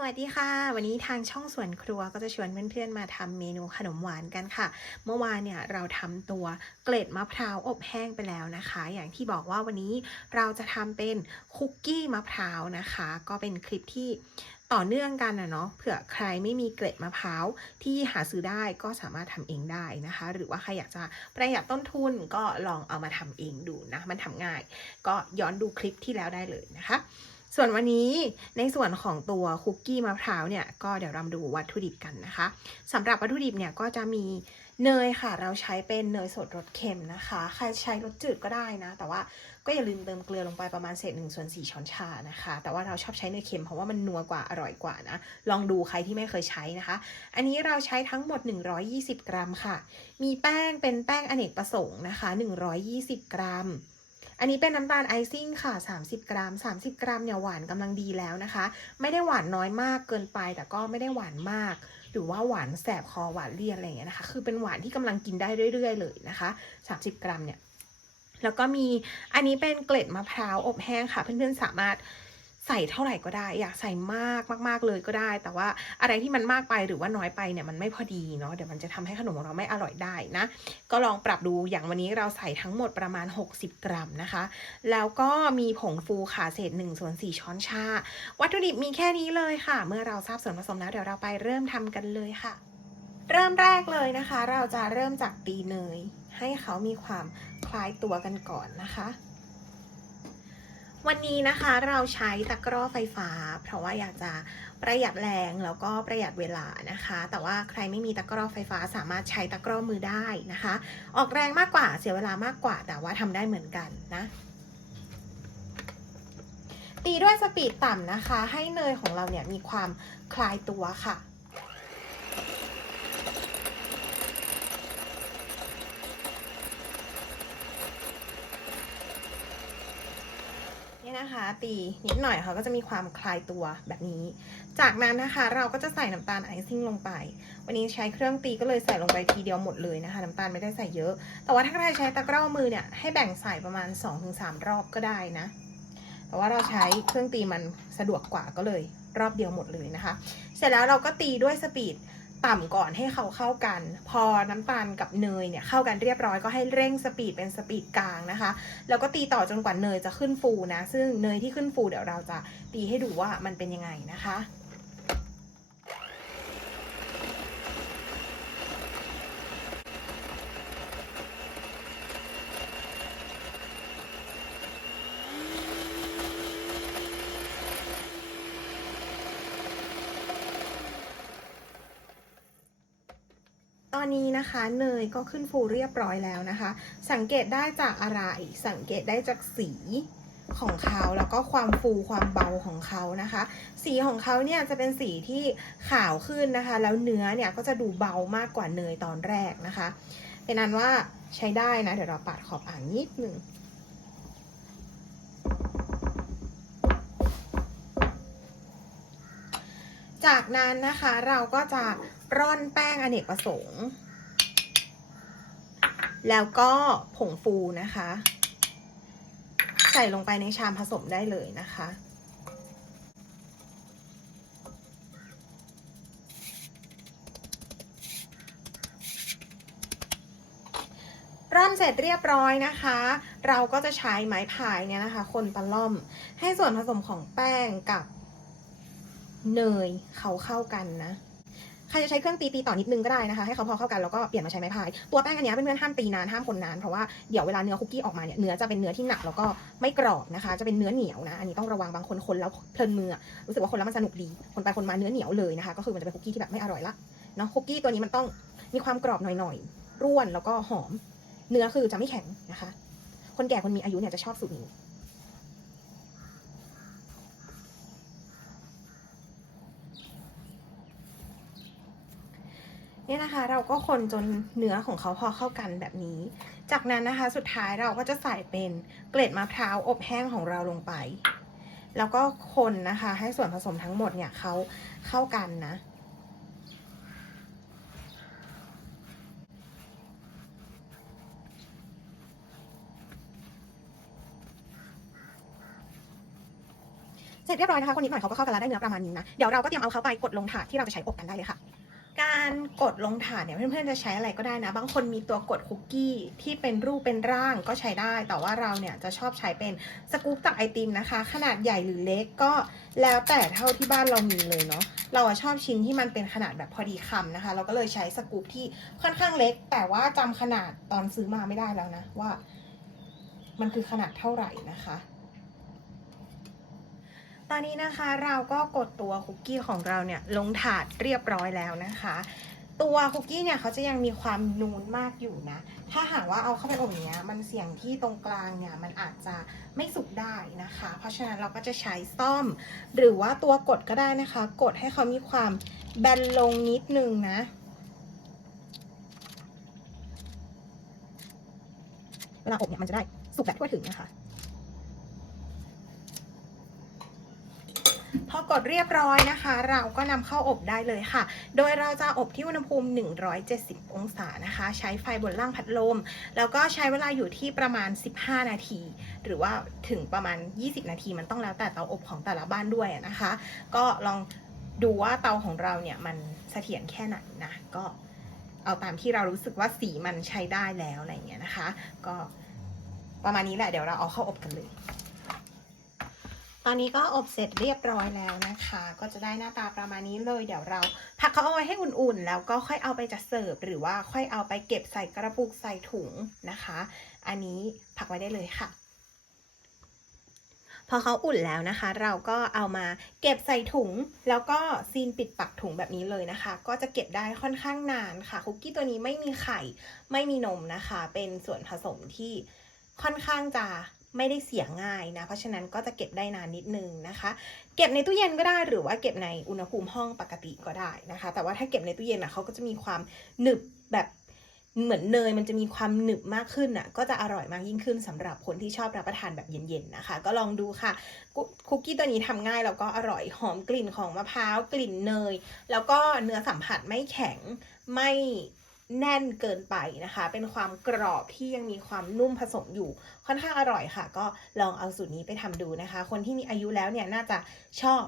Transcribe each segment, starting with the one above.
สวัสดีค่ะ วันนี้ทางช่องสวนครัวก็จะชวนเพื่อนๆมาทำเมนูขนมหวานกันค่ะ เมื่อวานเนี่ยเราทำตัวเกล็ดมะพร้าวอบแห้งไปแล้วนะคะ อย่างที่บอกว่าวันนี้เราจะทำเป็นคุกกี้มะพร้าวนะคะ ก็เป็นคลิปที่ต่อเนื่องกันนะเนาะเผื่อใครไม่มีเกล็ดมะพร้าวที่หาซื้อได้ก็สามารถทำเองได้นะคะ หรือว่าใครอยากจะประหยัดต้นทุนก็ลองเอามาทำเองดูนะ มันทำง่าย ก็ย้อนดูคลิปที่แล้วได้เลยนะคะ ส่วนวันนี้ในส่วนของตัวคุกกี้มะพร้าวเนี่ยก็เดี๋ยวเรามาดูวัตถุดิบกันนะคะสำหรับวัตถุดิบเนี่ยก็จะมีเนยค่ะ เราใช้เป็นเนยสดรสเค็มนะคะ ใครใช้รสจืดก็ได้นะ แต่ว่าก็อย่าลืมเติมเกลือลงไปประมาณเศษหนึ่งส่วนสี่ช้อนชานะคะ แต่ว่าเราชอบใช้เนยเค็มเพราะว่ามันนัวกว่าอร่อยกว่านะ ลองดูใครที่ไม่เคยใช้นะคะ อันนี้เราใช้ทั้งหมด 120 กรัมค่ะ มีแป้งเป็นแป้งอเนกประสงค์นะคะ 120 กรัม อันนี้เป็นน้ำตาลไอซิ่งค่ะ 30 กรัม 30 กรัมเนี่ยหวานกำลังดีแล้วนะคะ ไม่ได้หวานน้อยมากเกินไป แต่ก็ไม่ได้หวานมาก หรือว่าหวานแสบคอหวานเลี่ยนอะไรอย่างเงี้ยนะคะ คือเป็นหวานที่กำลังกินได้เรื่อย ๆ เลยนะคะ 30 กรัมเนี่ย แล้วก็มีอันนี้เป็นเกล็ดมะพร้าวอบแห้งค่ะ เพื่อนๆสามารถ ใส่เท่าไหร่ก็ได้ อยากใส่มากมากๆเลยก็ได้ แต่ว่าอะไรที่มันมากไปหรือว่าน้อยไปเนี่ยมันไม่พอดีเนาะเดี๋ยวมันจะทำให้ขนมของเราไม่อร่อยได้นะ ก็ลองปรับดูอย่างวันนี้เราใส่ทั้งหมดประมาณ 60 กรัมนะคะ แล้วก็มีผงฟูค่ะเศษ1ส่วน4ช้อนชา วัตถุดิบมีแค่นี้เลยค่ะ เมื่อเราทราบส่วนผสมแล้วเดี๋ยวเราไปเริ่มทำกันเลยค่ะ เริ่มแรกเลยนะคะ เราจะเริ่มจากตีเนย ให้เขามีความคล้ายตัวกันก่อนนะคะ วันนี้นะคะเราใช้ตะกร้อไฟฟ้า เพราะว่าอยากจะประหยัดแรงแล้วก็ประหยัดเวลานะคะ แต่ว่าใครไม่มีตะกร้อไฟฟ้าสามารถใช้ตะกร้อมือได้นะคะ ออกแรงมากกว่าเสียเวลามากกว่า แต่ว่าทำได้เหมือนกันนะ ตีด้วยสปีดต่ำนะคะ ให้เนยของเราเนี่ยมีความคลายตัวค่ะ นะคะ ตีนิดหน่อยเขาก็จะมีความคลายตัวแบบนี้ จากนั้นนะคะเราก็จะใส่น้ำตาลไอซิ่งลงไป วันนี้ใช้เครื่องตีก็เลยใส่ลงไปทีเดียวหมดเลยนะคะน้ำตาลไม่ได้ใส่เยอะ แต่ว่าถ้าใครใช้ตะกร้อมือเนี่ยให้แบ่งใส่ประมาณ 2-3 รอบก็ได้นะ แต่ว่าเราใช้เครื่องตีมันสะดวกกว่าก็เลย รอบเดียวหมดเลยนะคะ เสร็จแล้วเราก็ตีด้วยสปีด ต่ำก่อนให้เขาเข้ากัน พอน้ำตาลกับเนยเนี่ยเข้ากันเรียบร้อยก็ให้เร่งสปีดเป็นสปีดกลางนะคะ แล้วก็ตีต่อจนกว่าเนยจะขึ้นฟูนะ ซึ่งเนยที่ขึ้นฟูเดี๋ยวเราจะตีให้ดูว่ามันเป็นยังไงนะคะ อนนี้นะคะเนยก็ขึ้นฟูเรียบร้อยแล้วนะคะ สังเกตได้จากอะไร สังเกตได้จากสีของเขาแล้วก็ความฟูความเบาของเขานะคะ สีของเขาเนี่ยจะเป็นสีที่ขาวขึ้นนะคะ แล้วเนื้อเนี่ยก็จะดูเบามากกว่าเนยตอนแรกนะคะ เป็นนั้นว่าใช้ได้นะ เดี๋ยวเราปัดขอบอ่างนิดหนึ่งจากนั้นนะคะเราก็จะ ร่อนแป้งอเนกประสงค์ แล้วก็ผงฟูนะคะ ใส่ลงไปในชามผสมได้เลยนะคะ ร่อนเสร็จเรียบร้อยนะคะ เราก็จะใช้ไม้พายเนี่ยนะคะ คนตะล่อมให้ส่วนผสมของแป้งกับเนยเขาเข้ากันนะ ใครจะใช้เครื่องตีตีต่อนิดนึงก็ได้นะคะ ให้เขาพอเข้ากันแล้วก็เปลี่ยนมาใช้ไม้พาย ตัวแป้งอันนี้ยเพื่อนๆห้ามตีนานห้ามคนนานเพราะว่าเดี๋ยวเวลาเนื้อคุกกี้ออกมาเนี่ยเนื้อจะเป็นเนื้อที่หนักแล้วก็ไม่กรอบนะคะ จะเป็นเนื้อเหนียวนะ อันนี้ต้องระวังบางคนคนแล้วเพลินมือรู้สึกว่าคนแล้วมันสนุกดี คนไปคนมาเนื้อเหนียวเลยนะคะ ก็คือมันจะเป็นคุกกี้ที่แบบไม่อร่อยละเนาะคุกกี้ตัวนี้มันต้องมีความกรอบหน่อยๆร่วนแล้วก็หอม เนื้อคือจะไม่แข็งนะคะ คนแก่คนมีอายุเนี่ยจะชอบสูตรนี้ เนี่ยนะคะเราก็คนจนเนื้อของเขาพอเข้ากันแบบนี้ จากนั้นนะคะสุดท้ายเราก็จะใส่เป็นเกล็ดมะพร้าวอบแห้งของเราลงไป แล้วก็คนนะคะให้ส่วนผสมทั้งหมดเนี่ยเขาเข้ากันนะเสร็จเรียบร้อยนะคะคนนิดหน่อยเขาก็เข้ากันแล้วได้เนื้อประมาณนี้นะ เดี๋ยวเราก็เตรียมเอาเขาไปกดลงถาดที่เราจะใช้อบกันได้เลยค่ะ การกดลงถาดเนี่ยเพื่อนๆจะใช้อะไรก็ได้นะ บางคนมีตัวกดคุกกี้ที่เป็นรูปเป็นร่างก็ใช้ได้ แต่ว่าเราเนี่ยจะชอบใช้เป็นสกู๊ปจากไอติมนะคะ ขนาดใหญ่หรือเล็กก็แล้วแต่เท่าที่บ้านเรามีเลยเนาะเราชอบชิ้นที่มันเป็นขนาดแบบพอดีคำนะคะ เราก็เลยใช้สกู๊ปที่ค่อนข้างเล็ก แต่ว่าจำขนาดตอนซื้อมาไม่ได้แล้วนะว่า มันคือขนาดเท่าไหร่นะคะ ตอนนี้นะคะเราก็กดตัวคุกกี้ของเราเนี่ยลงถาดเรียบร้อยแล้วนะคะ ตัวคุกกี้เนี่ยเขาจะยังมีความนูนมากอยู่นะ ถ้าหากว่าเอาเข้าไปอบอย่างเงี้ยมันเสี่ยงที่ตรงกลางเนี่ยมันอาจจะไม่สุกได้นะคะ เพราะฉะนั้นเราก็จะใช้ซ่อม หรือว่าตัวกดก็ได้นะคะ กดให้เขามีความแบนลงนิดนึงนะเวลาอบเนี่ยมันจะได้สุกแบบทั่วถึงนะคะ พอกดเรียบร้อยนะคะ เราก็นำเข้าอบได้เลยค่ะ โดยเราจะอบที่อุณหภูมิ 170 องศานะคะ ใช้ไฟบนล่างพัดลม แล้วก็ใช้เวลาอยู่ที่ประมาณ 15 นาที หรือว่าถึงประมาณ 20 นาที มันต้องแล้วแต่เตาอบของแต่ละบ้านด้วยนะคะ ก็ลองดูว่าเตาของเราเนี่ยมันเสถียรแค่ไหนนะก็เอาตามที่เรารู้สึกว่าสีมันใช้ได้แล้วอะไรเงี้ยนะคะ ก็ประมาณนี้แหละเดี๋ยวเราเอาเข้าอบกันเลย อนนี้ก็อบเสร็จเรียบร้อยแล้วนะคะ ก็จะได้หน้าตาประมาณนี้เลย เดี๋ยวเราพักเขาเอาไว้ให้อุ่นๆ แล้วก็ค่อยเอาไปจัดเสิร์ฟหรือว่าค่อยเอาไปเก็บใส่กระปุกใส่ถุงนะคะ อันนี้พักไว้ได้เลยค่ะพอเขาอุ่นแล้วนะคะ เราก็เอามาเก็บใส่ถุง แล้วก็ซีนปิดปักถุงแบบนี้เลยนะคะ ก็จะเก็บได้ค่อนข้างนานค่ะ คุกกี้ตัวนี้ไม่มีไข่ ไม่มีนมนะคะ เป็นส่วนผสมที่ค่อนข้างจะ ไม่ได้เสียง่ายนะ เพราะฉะนั้นก็จะเก็บได้นานนิดนึงนะคะ เก็บในตู้เย็นก็ได้หรือว่าเก็บในอุณหภูมิห้องปกติก็ได้นะคะ แต่ว่าถ้าเก็บในตู้เย็นอะเขาก็จะมีความหนึบแบบเหมือนเนยมันจะมีความหนึบมากขึ้นอะก็จะอร่อยมากยิ่งขึ้นสำหรับคนที่ชอบรับประทานแบบเย็นๆนะคะ ก็ลองดูค่ะ คุกกี้ตัวนี้ทำง่ายแล้วก็อร่อยหอมกลิ่นของมะพร้าวกลิ่นเนย แล้วก็เนื้อสัมผัสไม่แข็งไม่ แน่นเกินไปนะคะ เป็นความกรอบที่ยังมีความนุ่มผสมอยู่ค่อนข้างอร่อยค่ะ ก็ลองเอาสูตรนี้ไปทำดูนะคะ คนที่มีอายุแล้วเนี่ยน่าจะชอบ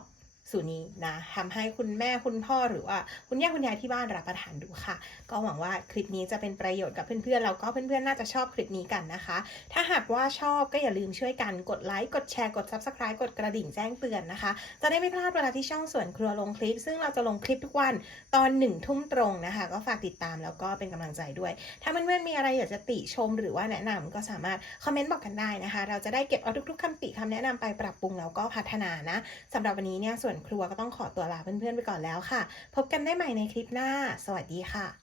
สูตรนี้นะทำให้คุณแม่คุณพ่อหรือว่าคุณย่าคุณยายที่บ้านรับประทานดูค่ะ ก็หวังว่าคลิปนี้จะเป็นประโยชน์กับเพื่อนๆแล้วก็เพื่อนๆน่าจะชอบคลิปนี้กันนะคะ ถ้าหากว่าชอบก็อย่าลืมช่วยกันกดไลค์กดแชร์กด subscribe กดกระดิ่งแจ้งเตือนนะคะ จะได้ไม่พลาดเวลาที่ช่องส่วนครัวลงคลิป ซึ่งเราจะลงคลิปทุกวันตอนหนึ่งทุ่มตรงนะคะ ก็ฝากติดตามแล้วก็เป็นกำลังใจด้วย ถ้าเพื่อนๆมีอะไรอยากจะติชมหรือว่าแนะนำก็สามารถคอมเมนต์บอกกันได้นะคะ เราจะได้เก็บเอาทุกๆคำติคำแนะนำไปปรับปรุงแล้วก็พัฒนานะสำหรับวันนี้เนี่ยส่วนครัวก็ต้องขอตัวลาเพื่อนๆไปก่อนแล้วค่ะ พบกันได้ใหม่ในคลิปหน้า สวัสดีค่ะ